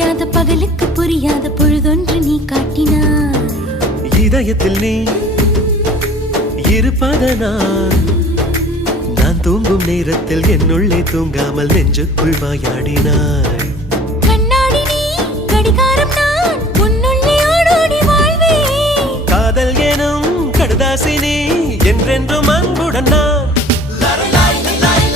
விடியாத பகலுக்கு புரியாத பொழுதொன்று நீ காட்டினாய். இதயத்தில் நீ இருப்பதனால் நான் தூங்கும் நேரத்தில் என்னுள்ளே தூங்காமல் நெஞ்சுக்குள் வாயாடினாய். கண்ணாடி நீ கடிகாரம் நான் உன்னுள்ளே ஓடோடி வாழ்வே. காதல் எனும் கடுதாசி நீ என்றென்றும் அன்புடன் நான்